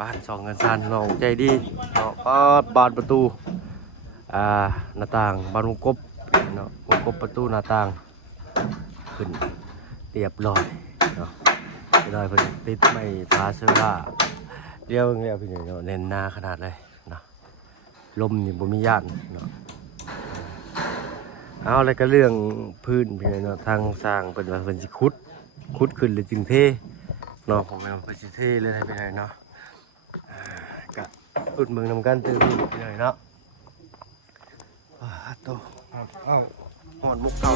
บ้าน2กันซันน้องใจดีเนาะก็บานประตูหน้าต่างบานวงกบเนาะวงกบประตูหน้าต่างขึ้นเรียบร้อยเนาะเรียบร้อยเพิ่นติดไม่พาเสื้อผ้าเรียวพี่น้องเนาะแน่นหน้าขนาดเลยเนาะลมนี่บ่มีย่านเนาะเอาอะไรก็เรื่องพื้นพี่น้องเนาะทางสร้างเพิ่นว่าเพิ่นสิขุดขึ้นเลยจึงเทเนาะผมเอาเพิ่นสิเทเลยให้พี่น้องเนาะก็อุดเมืองนำกันตื่นพี่น้องเนาะโตเอาหอนมุกเก่า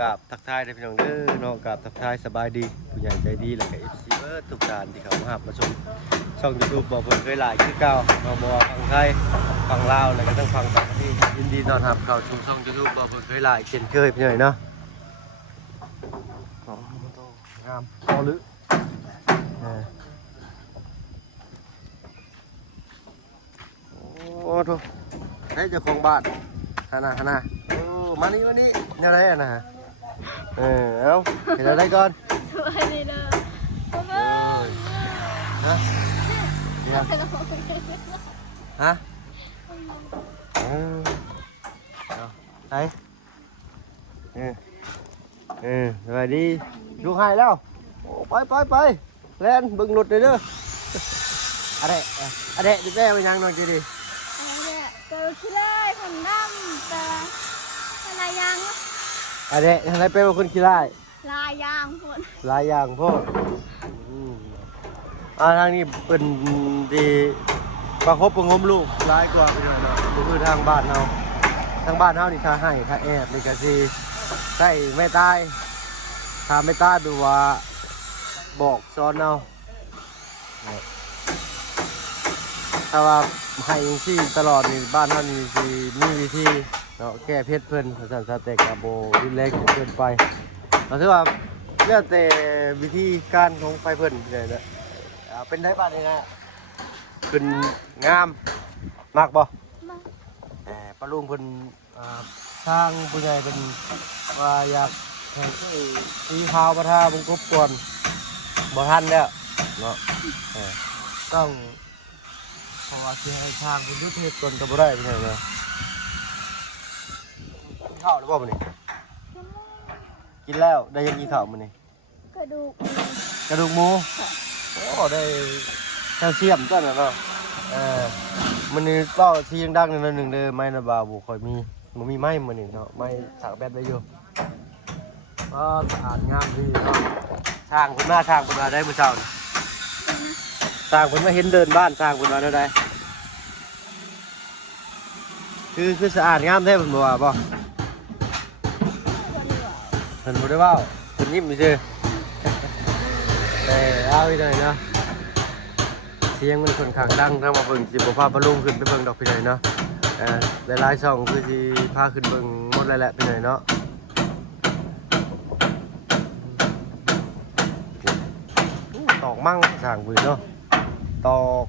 กราบทักทายได้พี่น้องเด้อเนาะกราบทักทายสบายดีผู้ใหญ่ใจดีแล้วก็ FC เบิร์ดทุกท่านที่เขามาหับมาชมช่อง YouTube บ่เพิ่นเคยหลายคือเก่าเนาะบ่ว่าฝั่งไทยฝั่งลาวแล้วก็ทั้งฝั่งต่างประเทศยินดีต้อนรับเข้าสู่ช่อง YouTube บ่เพิ่นเคยหลายเช่นเคยพี่น้องเนาะงามพอหรือโอ้โหให้เจ้าของบ้านฮะนะโอ้มานี่เนี่ยอะไรอ่ะนะเอาเห็นอะไรก่อนสวัสดีเด้อพ่อฮะเนี่ยฮะเอาไปสวัสดีลูกหายแล้วไปแล่นบึงหลุดเลยเด้ออะไรดิแม่ไปยังนอนจีดีเจอขี้เล่คนดำแต่ลายยางอะไรเป็นคนขี้ไล่ลายยางพวกลายยางพวกทางนี้เป็นดีประคบประงมลูกร้ายกว่าไปหน่อยเนาะคือทางบ้านเรานี่ถ้าให้ถ้าแอบนี่ก็สิใช่ไม่ตายถ้าไม่ตายดูว่าบอกซ้อนเอาถ้าว่าให้ที่ตลอดนี่บ้านท่านนี่สิมีวิธีเนาะแก้เพชรเพิ่นสันสเต็กกับโบรุนแรงจนเกินไปเราถือว่าเรื่องแต่วิธีการของไฟเพิ่นเลยนะเป็นได้บ้านยังไงขึ้นงามมากบ่ปลาลุงเพิ่นทางผู้ใหญ่เป็นว่าอยากให้สีขาวประทาบงกบก่อนบ่ทันแล้วเนาะต้องเพราะว่าสิให้ทางคุณยุทธเทศก่อนก็บ่ได้เป็นไงเนาะกินข้าวหรือเปล่ามื้อนี้กินแล้วได้ยังกินข้าวมื้อนี้กระดูกหมูโอ้ได้แคลเซียมก็น่ะเนาะมื้อนี้เว้าเสียงดังหน่อยนึงเด้อไม้น่ะบ่าวบ่ค่อยมีบ่มีไม้มื้อนี้เนาะไม้สากแบตไว้อยู่สะอาดงามดีเนาะช่างเพิ่นมาได้มื้อเช้านี่ช่างเพิ่นมาเห็นเดินบ้านช่างเพิ่นว่าได้ คือสะอาดงามแท้เพิ่นบ่ว่าบ่เพิ่นบ่ได้เว้าเพิ่นยิ้มซื่อเอาอีกหน่อยเนาะเสียงมันค่อนข้างดังถ้ามาเบิ่งสิบ่พาปลาลุงขึ้นไปเบิ่งดอกพี่หน่อยเนาะหลายๆช่องคือสิพาขึ้นเบิ่งหมดแล้วแหละพี่หน่อยเนาะตอกมั่งสร้างพื้นเนาะตอก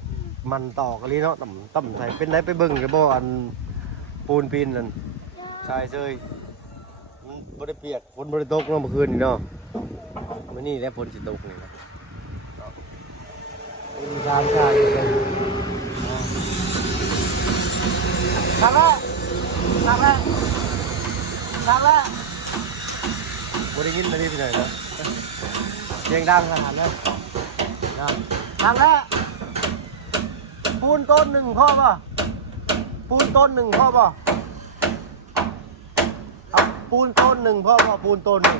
มันตอกอะไรเนาะต่ำใส่เป็นได้ไปเบิ่งก็บ่อันปูนปีนนั่นชายเซยบ่ได้เปียกฝนบ่ได้ตกเนาะเมื่อคืนนี่เนาะมื้อนี้แหละฝนสิตกนี่นะมีทางชายกันทางละบ่ได้ยินมาดิพี่หน่อยเนาะเสียงดังขนาดนั้นทางละปูนต้นหนึ่งพ่อป่ะปูนต้นหนึ่งพ่อป่ะปูนต้นหนึ่งพ่อป่ะปูนต้นหนึ่ง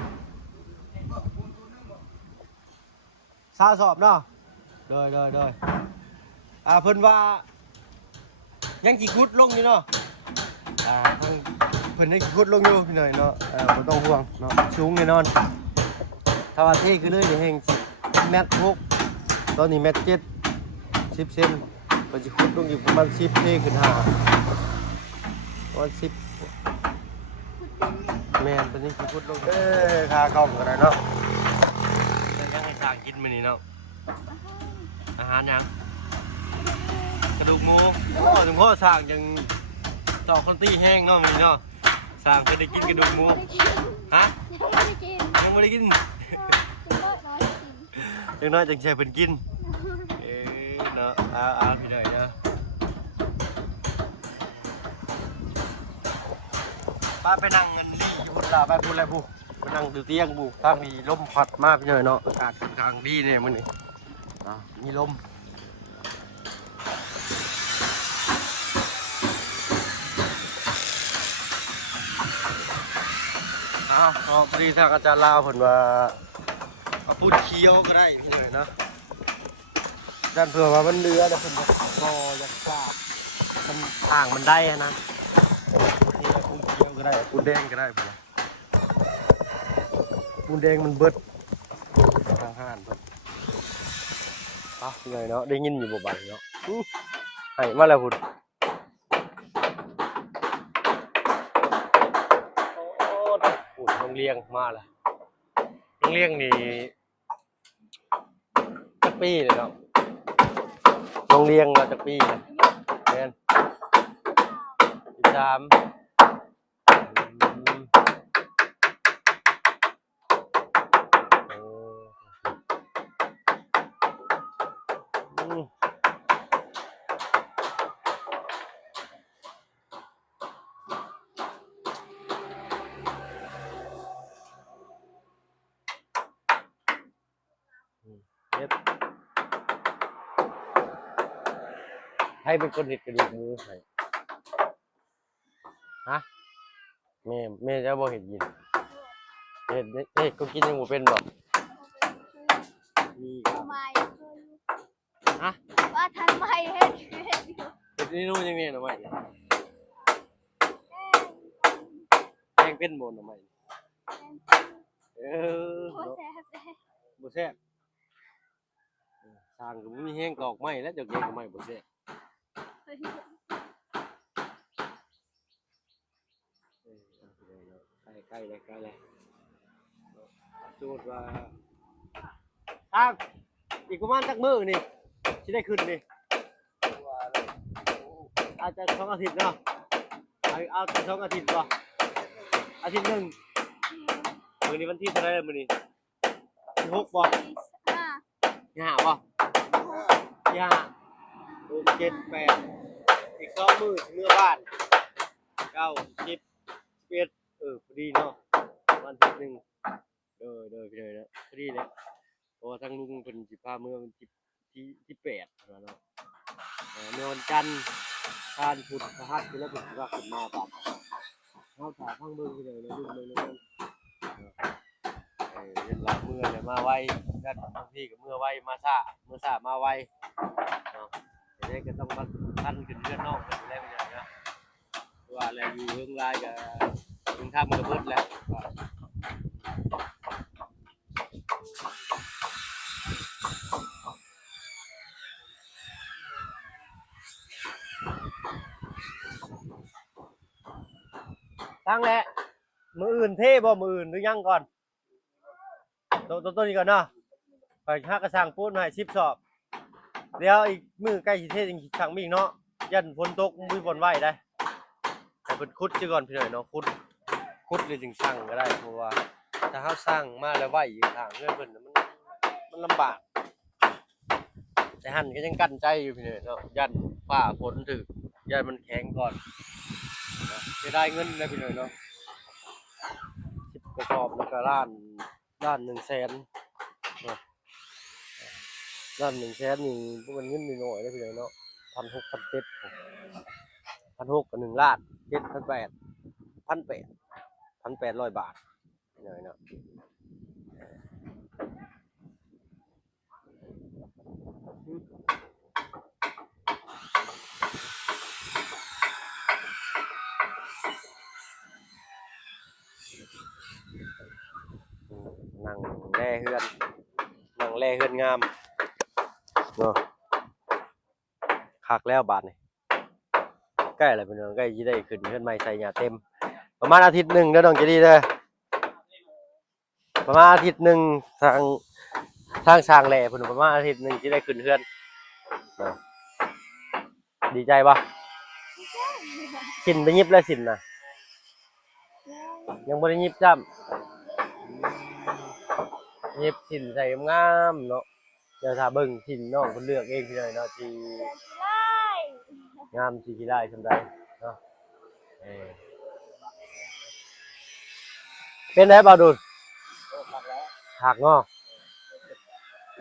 ซาสอบเนาะโดยเพิ่นว่ายังจีคุดลงอยู่เนาะทั้งเพิ่นยังจีคุดลงอยู่พี่หน่อยเนาะบ่ต้องห่วงเนาะสูงแน่นอนถ้าว่าเท่ขึ้นเลยนี่แห่ง10 เมตร 6ตอนนี้1 เมตร 7 10 เซนมันจะขุดลงอยู่ประมาณ10 เท่ขึ้น5ประมาณ10แม่นตอนนี้ขุดลงค่ากล้องก็ได้เนาะยังให้สร้างกินมื้อนี้เนาะอาหารยังกระดูกหมูถึงพ่อสร้างยังตอกคนตีแห้งเนาะมื้อนี้เนาะ สร้างเพิ่นได้กินกระดูกหมูฮะ ยังไม่ได้กิน ยังบ่ได้กิน กินได้น้อยกิน จังน้อยจังใช้เพิ่นกินเนาะเอาพี่หน่อยเนาะป้าไปนั่งเงินดีอยู่พุ่นล่ะไปพุ่นแล้วบุไปนั่งดูเตียงบุถ้ามีลมพัดมาพี่หน่อยเนาะอากาศค่อนข้างดีเนี่ยมื้อนี้มีลมพอดีทางอาจารย์ลาวเพิ่นว่าเอาพูดเคี้ยวก็ได้พี่หน่อยเนาะด้านเผื่อว่ามันเรือแล้วเพิ่นก็อยากทราบมันห่างมันได้นะนี่พูดเคี้ยวก็ได้พูดแดงก็ได้พุ่นพูดแดงมันเบิดทางห้านเพิ่นพี่หน่อยเนาะได้ยินอยู่บ่บัดเนาะให้มาแล้วพุ่นโรงเรียนมาแล้วโรงเรียนนี่จักปีเลยเนาะโรงเรียนเราจักปีเลยเรียน13ให้เป็นคนเห็ดกระดูกหมูให้ฮะแม่จะบ่เห็ดกินเห็ดก็กินยังบ่เป็นหรอกนี่ ไม่ ฮะ ว่าทันไม่เฮ็ดอยู่ เห็ดนี่นู่นยังไงหน่อไม้แกงเป็นบ่หน่อไม้โอ้ เนาะ แซ่บแซ่บ บ่แซ่บทางก็บ่มีแห้งกอกไม้แล้วเจ้าแกงก็ไม้บ่แซ่บใกล้เลยจูดว่าทางอีกประมาณจักมื้อนี่สิได้ขึ้นนี่อาจจะ2 อาทิตย์เนาะเอา2 อาทิตย์บ่อาทิตย์หนึงมื้อนี้วันที่เท่าไหร่มื้อนี้ที่6บ่ที่5บ่ที่5 6 7 8อีก2 มื้อสิเมื่อบ้าน9 10 11พอดีเนาะวันที่1โดยพี่เลยนะพอดีเลยเพราะว่าทางลุงเพิ่นสิพาเมื่อวันที่8เนาะเมื่อวันจันทร์ทานพุธพฤหัสคือแล้วเพิ่นสิว่าขึ้นมาบ้านเฮาถ่าฟังเบิ่งพี่เลยนะลุงเลยเห็นหลายมื้อเลยมาไวกันบางทีก็เมื่อไวมาช้าเมื่อช้ามาไวเนาะเด็กก็ต้องมาทันขึ้นเรือนนอกกันแล้วพี่เลยนะว่าแล้วอยู่เฮืองลายก็ถึงทำก็เบิดแล้วตั้งแหละมืออื่นเท่บ่มืออื่นหรือยังก่อนตัวนี้ก่อนเนาะไปหากระสังปูนให้10 สอบเดี๋ยวอีกมือใกล้สิเทจริงสั่งมีอีกเนาะยันฝนตกมีฝนไหวได้แต่เพิ่นขุดซะก่อนพี่หน่อยเนาะขุดเลยจึงสั่งก็ได้เพราะว่าถ้าเฮาสร้างมาแล้วไหวอยู่ทางเงินเพิ่นมันลำบากแต่หั่นก็ยังกั้นใจอยู่พี่หน่อยเนาะยันฟ้าฝนถึกยันมันแข็งก่อนจะได้เงินนะพี่หน่อยเนาะ10 กระสอบแล้วก็ล้าน100,000ล้าน100,000นี่พวกมันเงินน้อยๆเลยพี่หน่อยเนาะ1,600 1,700 1,600กับ1 ล้าน 7,800 1,800 บาทพี่หน่อยเนาะนั่งแล่เฮือนงามเนาะคักแล้วบาทนี่ใกล้แล้วพี่น้องใกล้สิได้ขึ้นเฮือนใหม่ใส่หญ้าเต็มประมาณอาทิตย์หนึ่งเด้อน้องจะดีเด้อประมาณอาทิตย์หนึ่งทางสร้างแหล่เพิ่นประมาณอาทิตย์หนึ่งสิได้ขึ้นเฮือนเนาะดีใจบ่สินไปยิบแล้วสินน่ะ ยังบ่ได้ยิบจ้ำยิบถิ่นใส่งามเนาะเดี๋ยวถ้าเบิ่งถิ่นน้องเพิ่นเลือกเองพี่น้อยเนาะที่ ไล่ งามสิกี่ได้ซำใดเนาะเป็นไดบ่าวดุลหักเนาะ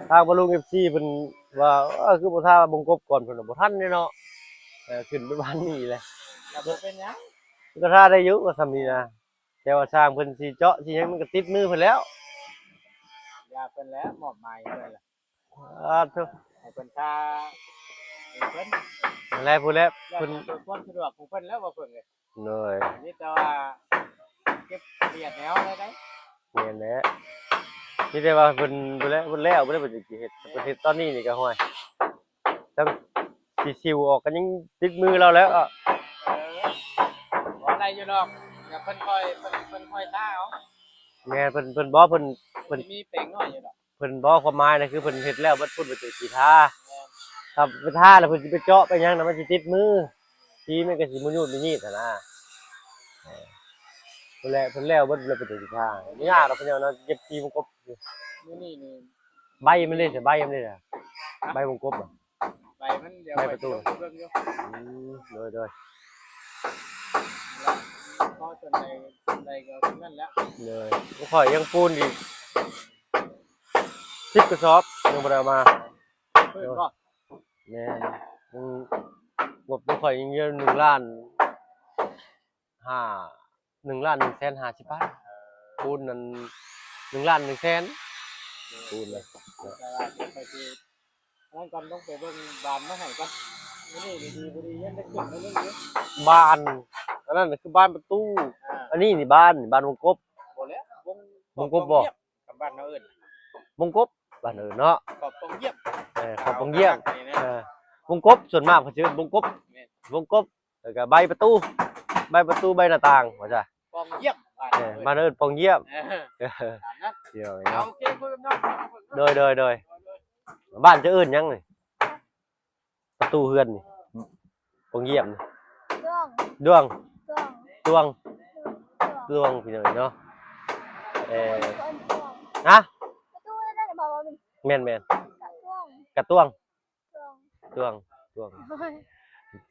ทางบ่ลุง FC เพิ่นว่าคือบ่ท่าบงกบก่อนเพิ่นบ่ทันเด้เนาะขึ้นไปบ้านนี้แหละ ก็บ่เป็นหยัง ก็ท่าได้อยู่ก็ซำนี้นะแต่ว่าสร้างเพิ่นสิเจาะสิหยังมันก็ติดมือเพิ่นแล้ว อย่าเพิ่นแล้วมอบหมายเพิ่นล่ะ เถอะ ให้เพิ่นค่าเพิ่น อะไรพูดแล้ว แล้ว เพิ่น แต่ความสะดวกของเพิ่นแล้วบ่เพิ่นเลย เหนื่อย อันนี้แต่ว่าเก็บเรียดแนวเลยได้ เรียนแล้วนี่ได้ว่าเพิ่นพูดแล้วเพิ่นแล้วบ่ได้เพิ่นสิเฮ็ดเพิ่นเฮ็ดตอนนี้นี่ก็ห้วยทั้งสิซิวออกก็ยังติดมือเราแล้วบ่อะไรอยู่ดอกเดี๋ยวเพิ่นค่อยท่าเอา แม่เพิ่นบ่เพิ่น สิมีเป่งน้อยอยู่ดอก เพิ่นบ่ความหมายนะคือเพิ่นเฮ็ดแล้วเบิดพุ่นไปสิสิท่าถ้าไปท่าแล้วเพิ่นสิไปเจาะไปหยังน่ะมันสิติดมือทีมันก็สิมุยุ่นนี่หั่นนะเพิ่นแล้วเบิดแล้วไปสิท่าไม่ยากดอกเพิ่นเอาเนาะเก็บทีมันกบ มื้อนี้นี่ ใบมันเลยสิใบมันเลยน่ะใบวงกบอ่ะ ใบมันเดี๋ยว ใบประตู เบิ่งอยู่ โดย พอส่วนใดก็นั่นแล้ว เลยบ่ค่อยยังปูนอีก10กระสอบยังบ่ได้เอามา เพิ่นบ่ แม่นยังงบบ่ค่อยยังเยอะ1ล้าน1ล้าน1แสน50บาทปูนนั่น1ล้าน1แสนปูนเลย แต่ว่าเดี๋ยวไปสินั่นก่อนต้องไปเบิ่งบานมาให้ก่อนมื้อนี้ดีๆบ่ดียังได้ขึ้นมาเรื่องนี้ บ้านอันนั้นน่ะคือบ้านประตู อันนี้นี่บ้านวงกบ บ่แล้ววง กบบ่ กับบ้านเราเอิ้น วงกบบ้านอื่นเนาะ ขอบตรงเยี่ยม ขอบวงเยี่ยมวงกบส่วนมากเขาชื่อวงกบวงกบแล้วก็ใบประตูใบหน้าต่างว่าจ้ะ ปองเยี่ยม บ้านอื่นปองเยี่ยม ตามนั้น เดี๋ยว เอา เนาะ โอเคคุยกับน้อง โดยบ้านจะอื่นยังนี่ประตูเฮือนนี่ปองเยี่ยมนี่ ดวง ดวง ดวง พี่น้องเนาะดวง ฮะ ประตูนั่นน่ะบอกว่าเป็น แม่น กระดวง กระต้วง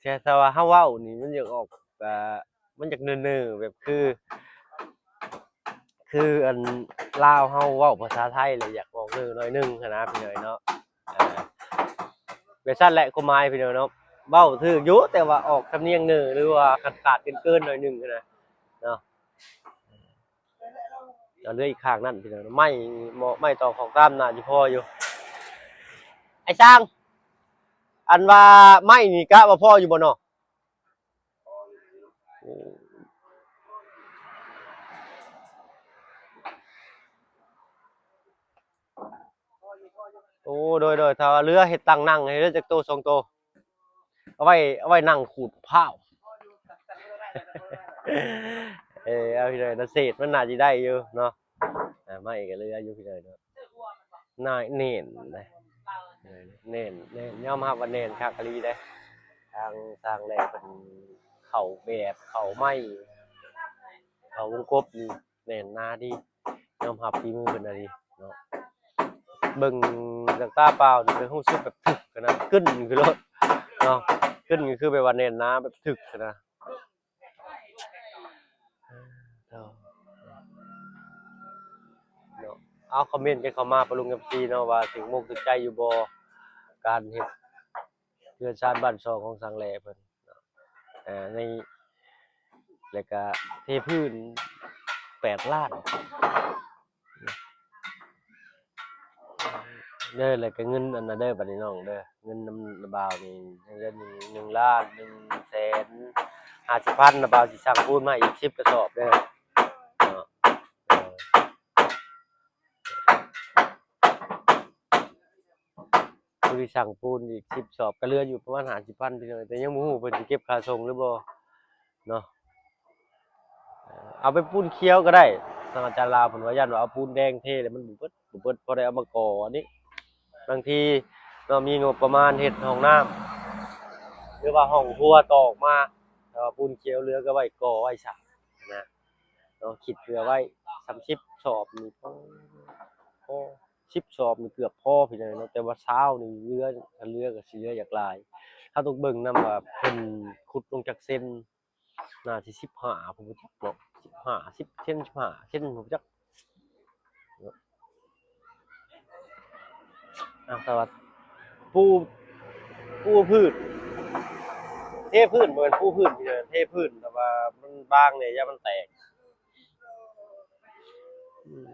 แค่แต่ว่าเฮาเว้านี่มันอยากออกมันอยากเนิ่ๆแบบคืออันลาวเฮาเว้าภาษาไทยเลยอยากออกเนิ่หน่อยนึงหั้นนะพี่น้อยเนาะแบบซั่นแหละความหมายพี่น้อยเนาะเว้าถูกอยู่แต่ว่าออกสำเนียงเนิ่หรือว่าขาดๆเกินๆหน่อยนึงหั้นนะเนาะเอาเรืออีกข้างนั่นพี่น้อยไม่ต่อของตามน่าสิพออยู่ไอ้ช่างอันว่าไม่นี่กะว่าพ่ออยู่บ่เนาะโอ้โดยถ้าว่าเรือเฮ็ดตั้งนั่งให้เรือจักโต2โตเอาไว้นั่งขูดข้าวเอาพี่เลยนะเศษมันน่าสิได้อยู่เนาะไม่ก็เรืออยู่พี่เลยเนาะนายเน่นนะเน่นยอมรับว่าเน่นคักกะลีเด้ทางสร้างแลเป็นเข้าแบบเข้าไม้เข้าวงกบนี่แน่นหน้าดียอมรับฝีมือเพิ่นน่ะดีเนาะเบิ่งจากตาเปล่านี่เป็นรู้สึกแบบถึกกันนะกึ้นคือรถเนาะกึ้นคือแบบว่าแน่นหน้าแบบถึกกันนะเนาะเอาคอมเมนต์กันเข้ามาปะลุง FC เนาะว่าถึงมุกถึงใจอยู่บ่การเฮ็ดเรือนชานบ้านช่องของสังแลเพิ่นในแล้วก็เทพื้น8ล้านเด้อแล้วก็เงินอันนั้นเด้อบัดนี้น้องเด้อเงินนำบ่าวนี่เดือน1ล้าน1แสน50,000นะบ่าวสิสั่งปูนมาอีก10กระสอบเด้อเนาะผู้ที่สั่งปูนอีก10สอบก็เหลืออยู่ประมาณ50,000พี่น้องแต่ยังบ่ฮู้เพิ่นสิเก็บค่าส่งหรือบ่เนาะเอาไปปูนเขียวก็ได้ทางอาจารย์ลาวเพิ่นว่ายันว่าเอาปูนแดงเทแล้วมันบ่เบิดพอได้เอามาก่ออันนี้บางทีเรามีงบประมาณเฮ็ดห้องน้ำหรือว่าห้องครัวตอกมาแต่ว่าปูนเขียวเหลือก็ไว้ก่อไว้ฉะนะ นาะคิดเผื่อไว้30สอบนี่พอ10สอบนี่เกือบพอพี่น้องเนาะแต่ว่าเช้านี่เรือถ้าเรือก็สิเรืออยากหลายถ้าต้องเบิ่งนำว่าเพิ่นขุดลงจากเส้นน่าสิ15ผมบ่จักเนาะ15 10เส้น15เส้นผมบ่จักแต่ว่าปูพืชเทพื้นบ่แม่นปูพื้นพี่น้องเทพื้นแต่ว่ามันบางเนี่ยอย่ามันแตกอืม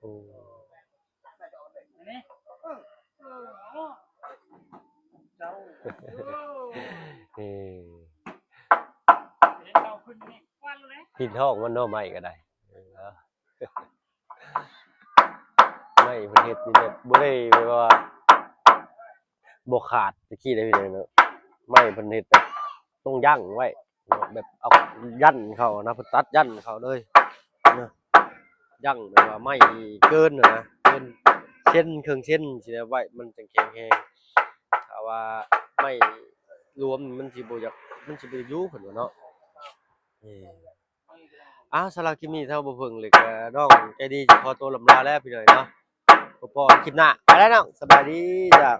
โอ้เจ้า เอ้เห็นเราขึ้นนี่ควันเลย หินทองมันเนาะไม้ก็ได้ไม้ประเทศนี่แบบบ่ได้แบบว่าบ่ขาดตะกี้ได้พี่น้องเนาะไม้เพิ่นเฮ็ดแบบต้องยั้งไว้เนาะแบบเอายันเข้านะเพิ่นตัดยันเข้าเลยเนาะยั้งแบบว่าไม้เกินน่ะนะเกินเส้นครึ่งเส้นสิได้ไว้มันจังแข็งแรงถ้าว่าไม้รวมมันสิบ่อยากมันสิบ่อยู่เพิ่นว่าเนาะสำหรับคลิปนี้ถ้าบ่เพิ่งเลยก็น้องใจดีสิขอตัวลำลาแล้วพี่น้อยเนาะพบกันคลิปหน้าไปแล้วน้องสบายดีจ้ะ